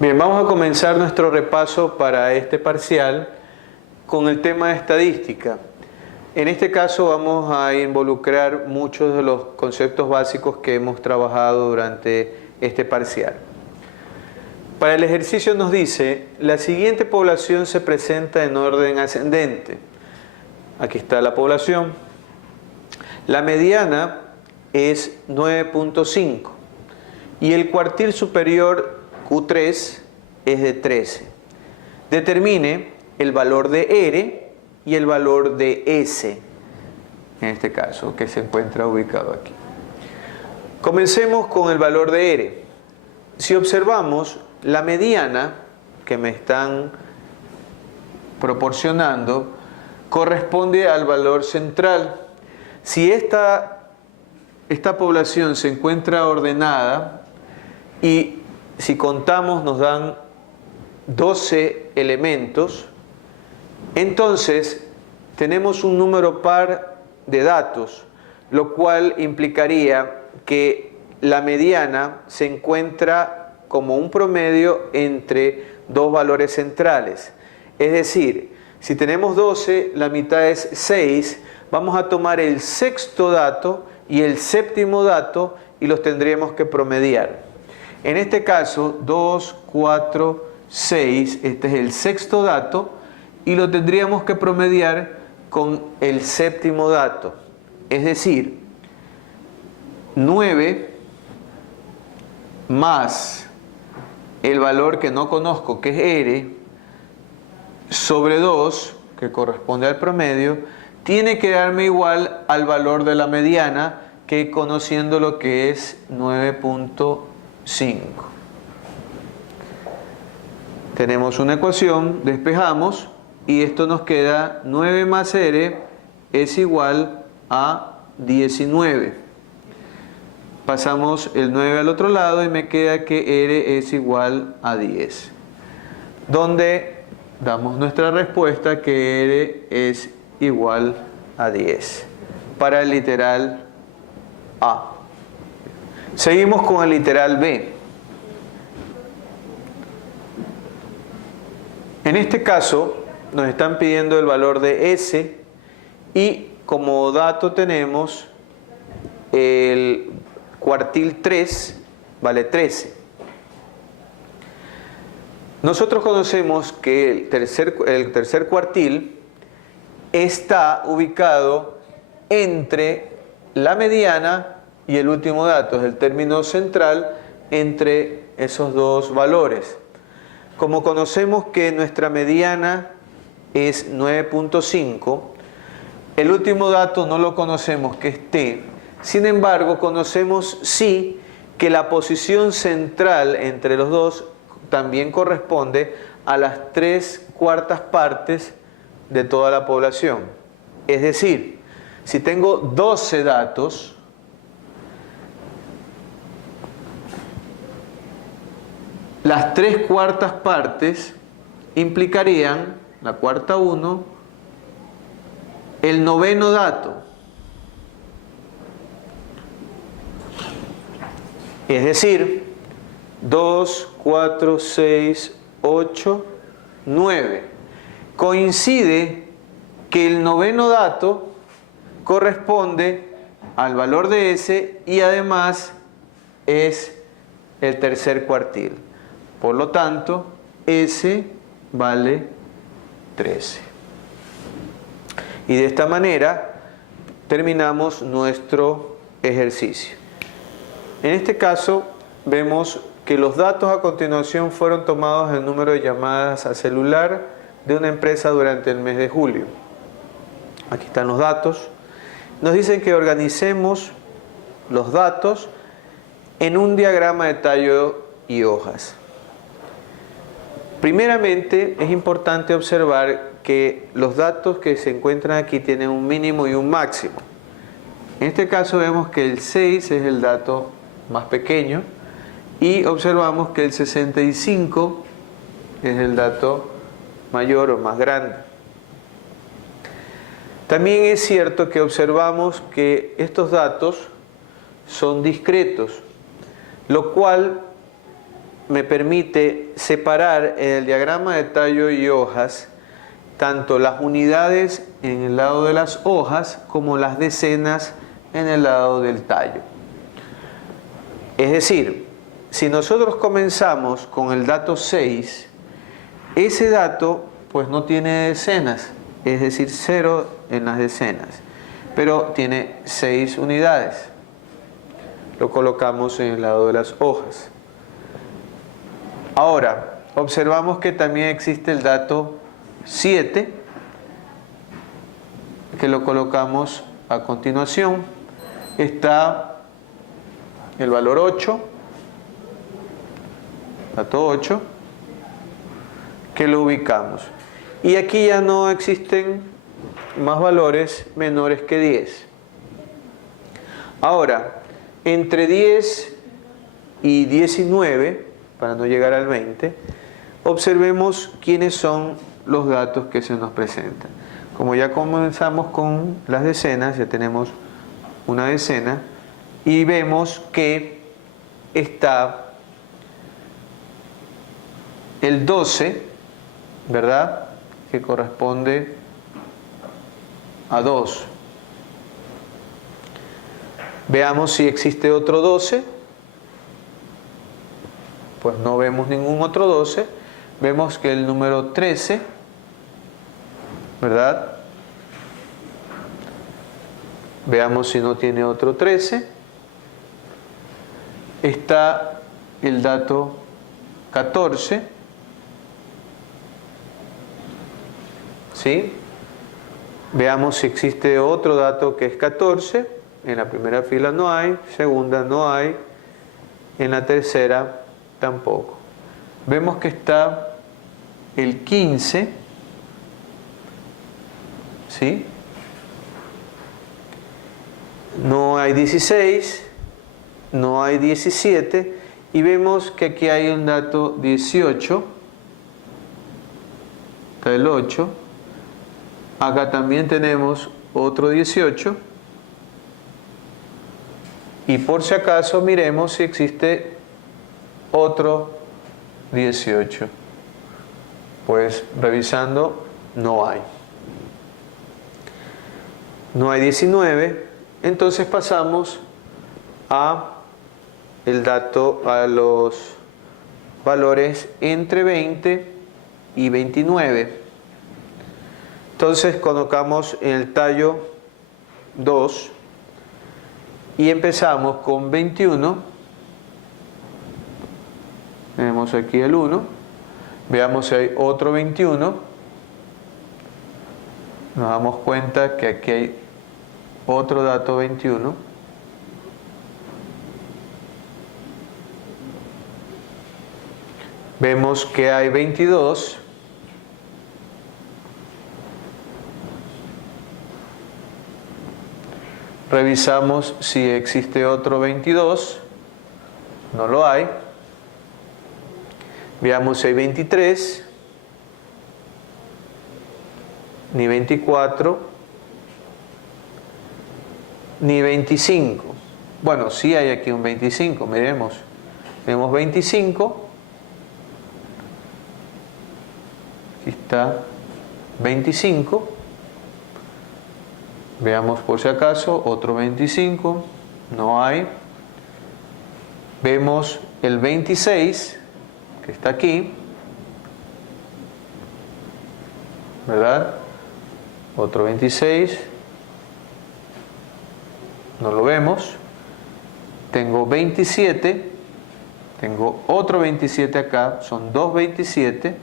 Bien, vamos a comenzar nuestro repaso para este parcial con el tema de estadística. En este caso vamos a involucrar muchos de los conceptos básicos que hemos trabajado durante este parcial. Para el ejercicio nos dice, la siguiente población se presenta en orden ascendente. Aquí está la población. La mediana es 9.5 y el cuartil superior Q3 es de 13. Determine el valor de R y el valor de S, en este caso, que se encuentra ubicado aquí. Comencemos con el valor de R. Si observamos, la mediana que me están proporcionando corresponde al valor central. Si esta población se encuentra ordenada y si contamos nos dan 12 elementos, entonces tenemos un número par de datos, lo cual implicaría que la mediana se encuentra como un promedio entre dos valores centrales. Es decir, si tenemos 12, la mitad es 6, vamos a tomar el sexto dato y el séptimo dato y los tendríamos que promediar. En este caso, 2, 4, 6, este es el sexto dato y lo tendríamos que promediar con el séptimo dato. Es decir, 9 más el valor que no conozco, que es R, sobre 2, que corresponde al promedio, tiene que darme igual al valor de la mediana, que conociendo lo que es 9.5. Tenemos una ecuación, despejamos y esto nos queda 9 más R es igual a 19. Pasamos el 9 al otro lado y me queda que R es igual a 10. Donde damos nuestra respuesta que R es igual a 10 para el literal A. Seguimos con el literal B. En este caso nos están pidiendo el valor de S y como dato tenemos el cuartil 3 vale 13. Nosotros conocemos que el tercer cuartil está ubicado entre la mediana y el último dato, es el término central entre esos dos valores. Como conocemos que nuestra mediana es 9.5, el último dato no lo conocemos, que es T. Sin embargo, conocemos sí que la posición central entre los dos también corresponde a las 3/4 partes de toda la población. Es decir, si tengo 12 datos, las 3/4 partes implicarían, la cuarta 1, el noveno dato. Es decir, 2, 4, 6, 8, 9. Coincide que el noveno dato corresponde al valor de S y además es el tercer cuartil. Por lo tanto, S vale 13. Y de esta manera terminamos nuestro ejercicio. En este caso vemos que los datos a continuación fueron tomados del número de llamadas a celular de una empresa durante el mes de julio. Aquí están los datos. Nos dicen que organicemos los datos en un diagrama de tallo y hojas. Primeramente, es importante observar que los datos que se encuentran aquí tienen un mínimo y un máximo. En este caso vemos que el 6 es el dato más pequeño y observamos que el 65 es el dato mayor o más grande. También es cierto que observamos que estos datos son discretos, lo cual me permite separar en el diagrama de tallo y hojas tanto las unidades en el lado de las hojas como las decenas en el lado del tallo. Es decir, si nosotros comenzamos con el dato 6, ese dato pues no tiene decenas, es decir, 0 en las decenas, pero tiene 6 unidades. Lo colocamos en el lado de las hojas. Ahora, observamos que también existe el dato 7, que lo colocamos a continuación. Está el valor 8, dato 8, que lo ubicamos. Y aquí ya no existen más valores menores que 10. Ahora, entre 10 y 19, para no llegar al 20, observemos quiénes son los datos que se nos presentan. Como ya comenzamos con las decenas, ya tenemos una decena, y vemos que está el 12, ¿verdad?, que corresponde a 2. Veamos si existe otro 12. Pues no vemos ningún otro 12. Vemos que el número 13, ¿verdad? Veamos si no tiene otro 13. Está el dato 14. ¿Sí? Veamos si existe otro dato que es 14. En la primera fila no hay, segunda no hay, en la tercera tampoco. Vemos que está el 15, ¿sí? No hay 16, no hay 17, y vemos que aquí hay un dato 18, está el 8, acá también tenemos otro 18, y por si acaso miremos si existe otro 18. Pues revisando no hay. No hay 19, entonces pasamos a los valores entre 20 y 29. Entonces colocamos en el tallo 2 y empezamos con 21. Tenemos aquí el 1. Veamos si hay otro 21. Nos damos cuenta que aquí hay otro dato 21. Vemos que hay 22. Revisamos si existe otro 22. No lo hay. Veamos si hay 23. Ni 24. Ni 25. Bueno, sí hay aquí un 25. Miremos. Tenemos 25. Aquí está 25. Veamos por si acaso otro 25. No hay. Vemos el 26, que está aquí, ¿verdad? Otro 26. No lo vemos. Tengo 27. Tengo otro 27 acá. Son dos 27.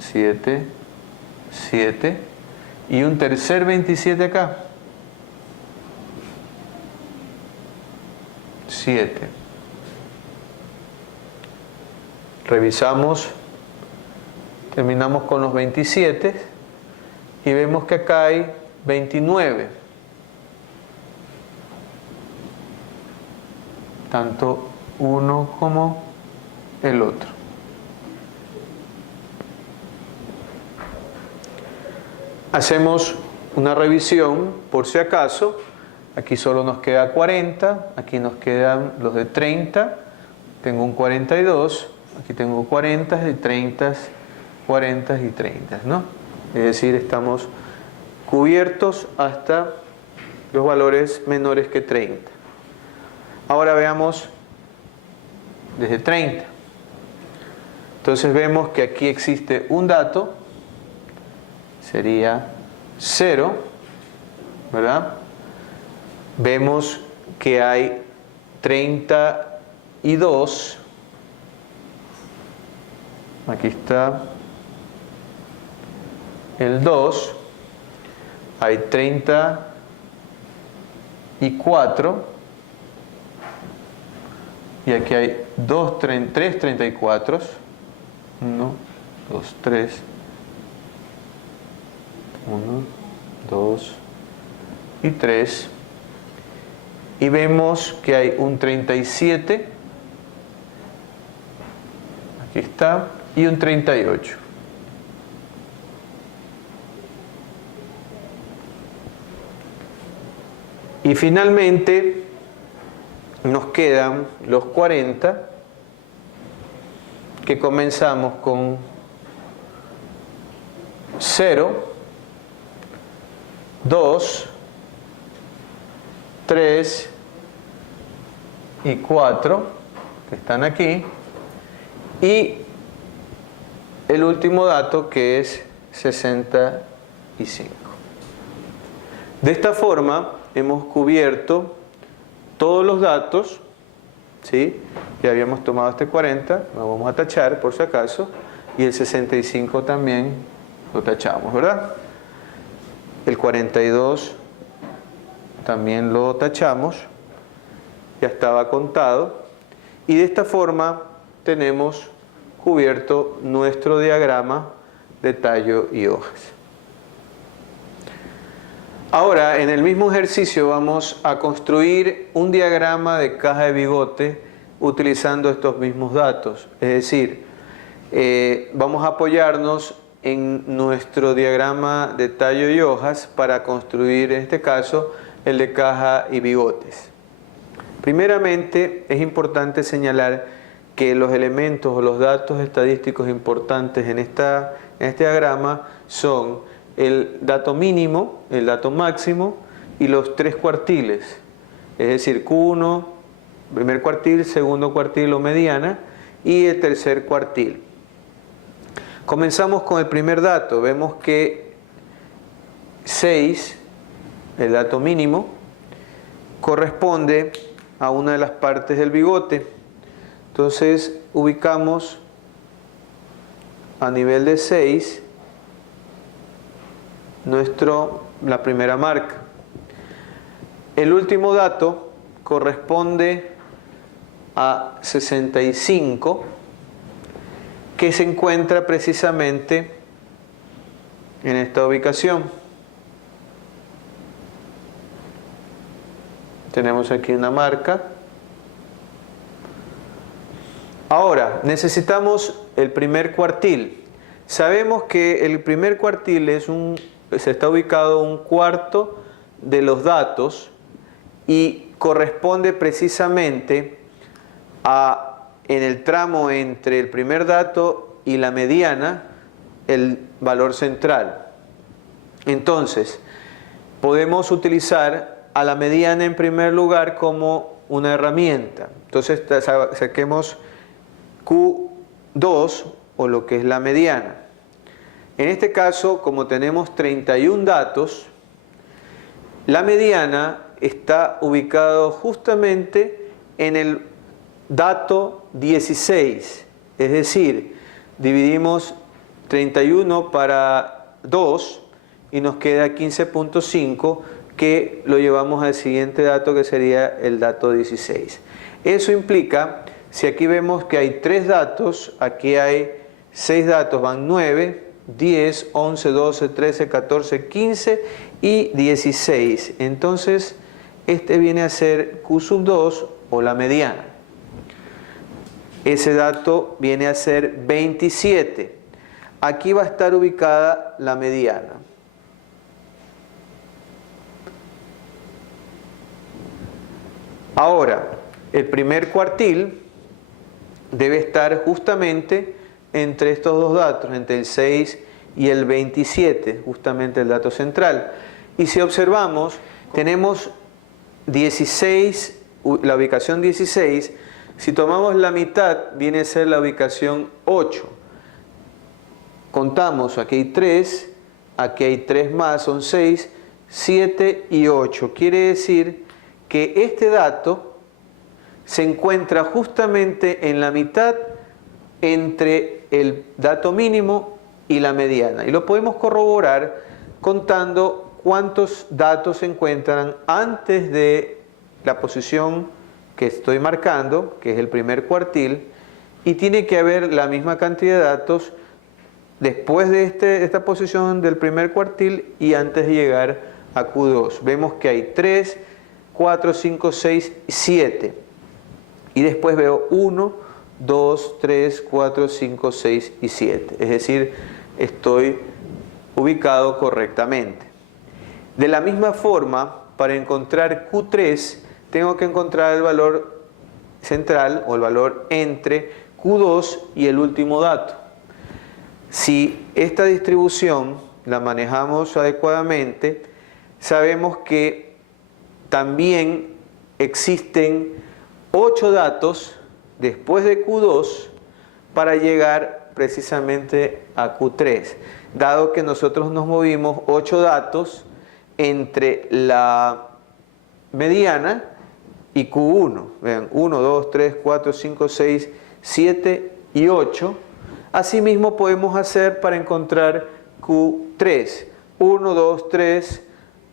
7, 7. Y un tercer 27 acá. 7. Revisamos. Terminamos con los 27. Y vemos que acá hay 29. Tanto uno como el otro. Hacemos una revisión por si acaso. Aquí solo nos queda 40, aquí nos quedan los de 30, tengo un 42, aquí tengo 40 y 30, 40 y 30, ¿no? Es decir, estamos cubiertos hasta los valores menores que 30. Ahora veamos desde 30. Entonces vemos que aquí existe un dato, sería 0, ¿verdad? Vemos que hay 32, aquí está el 2, hay 34, y aquí hay 3 34, 1, 2, 3, 1, 2 y 3, y vemos que hay un 37, aquí está, y un 38. Y finalmente nos quedan los 40, que comenzamos con 0, 2, 3 y 4, que están aquí, y el último dato, que es 65. De esta forma hemos cubierto todos los datos, ¿sí? Ya habíamos tomado este 40, lo vamos a tachar por si acaso, y el 65 también lo tachamos, ¿verdad? El 42 también lo tachamos, ya estaba contado, y de esta forma tenemos cubierto nuestro diagrama de tallo y hojas. Ahora, en el mismo ejercicio vamos a construir un diagrama de caja de bigote utilizando estos mismos datos. Es decir, vamos a apoyarnos en nuestro diagrama de tallo y hojas para construir, en este caso, el de caja y bigotes. Primeramente, es importante señalar que los elementos o los datos estadísticos importantes en este diagrama son el dato mínimo, el dato máximo y los 3 cuartiles, es decir, Q1, primer cuartil, segundo cuartil o mediana, y el tercer cuartil. Comenzamos con el primer dato. Vemos que 6, el dato mínimo, corresponde a una de las partes del bigote. Entonces ubicamos a nivel de 6 la primera marca. El último dato corresponde a 65, que se encuentra precisamente en esta ubicación. Tenemos aquí una marca. Ahora, necesitamos el primer cuartil. Sabemos que el primer cuartil se está ubicado un cuarto de los datos y corresponde precisamente en el tramo entre el primer dato y la mediana, el valor central. Entonces, podemos utilizar a la mediana en primer lugar como una herramienta. Entonces, saquemos Q2, o lo que es la mediana. En este caso, como tenemos 31 datos, la mediana está ubicado justamente en el dato 16. Es decir, dividimos 31 para 2 y nos queda 15.5, que lo llevamos al siguiente dato, que sería el dato 16. Eso implica, si aquí vemos que hay 3 datos, aquí hay 6 datos, van 9, 10, 11, 12, 13, 14, 15 y 16. Entonces, este viene a ser Q2 o la mediana. Ese dato viene a ser 27. Aquí va a estar ubicada la mediana. Ahora, el primer cuartil debe estar justamente entre estos dos datos, entre el 6 y el 27, justamente el dato central. Y si observamos, tenemos 16, la ubicación 16, si tomamos la mitad viene a ser la ubicación 8. Contamos, aquí hay 3, aquí hay 3 más, son 6, 7 y 8. Quiere decir que este dato se encuentra justamente en la mitad entre el dato mínimo y la mediana. Y lo podemos corroborar contando cuántos datos se encuentran antes de la posición que estoy marcando, que es el primer cuartil, y tiene que haber la misma cantidad de datos después de esta posición del primer cuartil y antes de llegar a Q2. Vemos que hay 3, 4, 5, 6, 7. Y después veo 1, 2, 3, 4, 5, 6 y 7. Es decir, estoy ubicado correctamente. De la misma forma, para encontrar Q3, tengo que encontrar el valor central o el valor entre Q2 y el último dato. Si esta distribución la manejamos adecuadamente, sabemos que también existen 8 datos después de Q2 para llegar precisamente a Q3, dado que nosotros nos movimos 8 datos entre la mediana y Q1. Vean, 1, 2, 3, 4, 5, 6, 7 y 8. Asimismo podemos hacer para encontrar Q3. 1, 2, 3,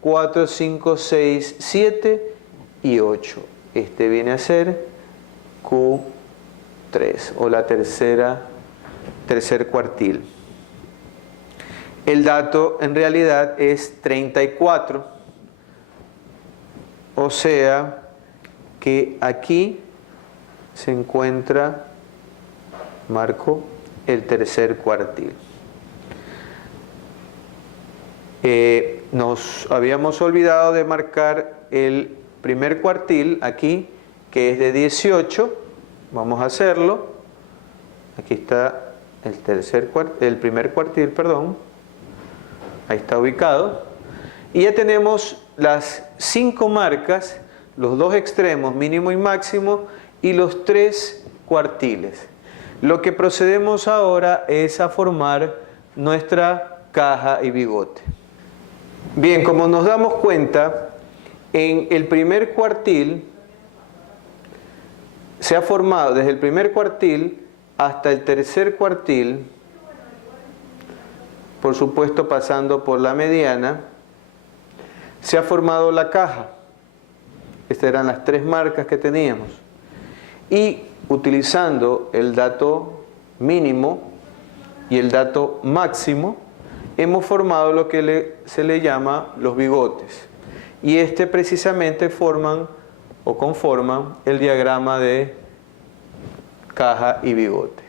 4, 5, 6, 7 y 8. Este viene a ser Q3 o la tercer cuartil. El dato en realidad es 34. O sea que aquí se encuentra, marco, el tercer cuartil. Nos habíamos olvidado de marcar el primer cuartil aquí, que es de 18. Vamos a hacerlo. Aquí está el primer cuartil, perdón. Ahí está ubicado. Y ya tenemos las 5 marcas, los dos extremos, mínimo y máximo, y los 3 cuartiles. Lo que procedemos ahora es a formar nuestra caja y bigote. Bien, como nos damos cuenta, en el primer cuartil se ha formado desde el primer cuartil hasta el tercer cuartil, por supuesto pasando por la mediana, se ha formado la caja. Estas eran las 3 marcas que teníamos. Y utilizando el dato mínimo y el dato máximo, hemos formado lo que se le llama los bigotes. Y precisamente forman o conforman el diagrama de caja y bigote.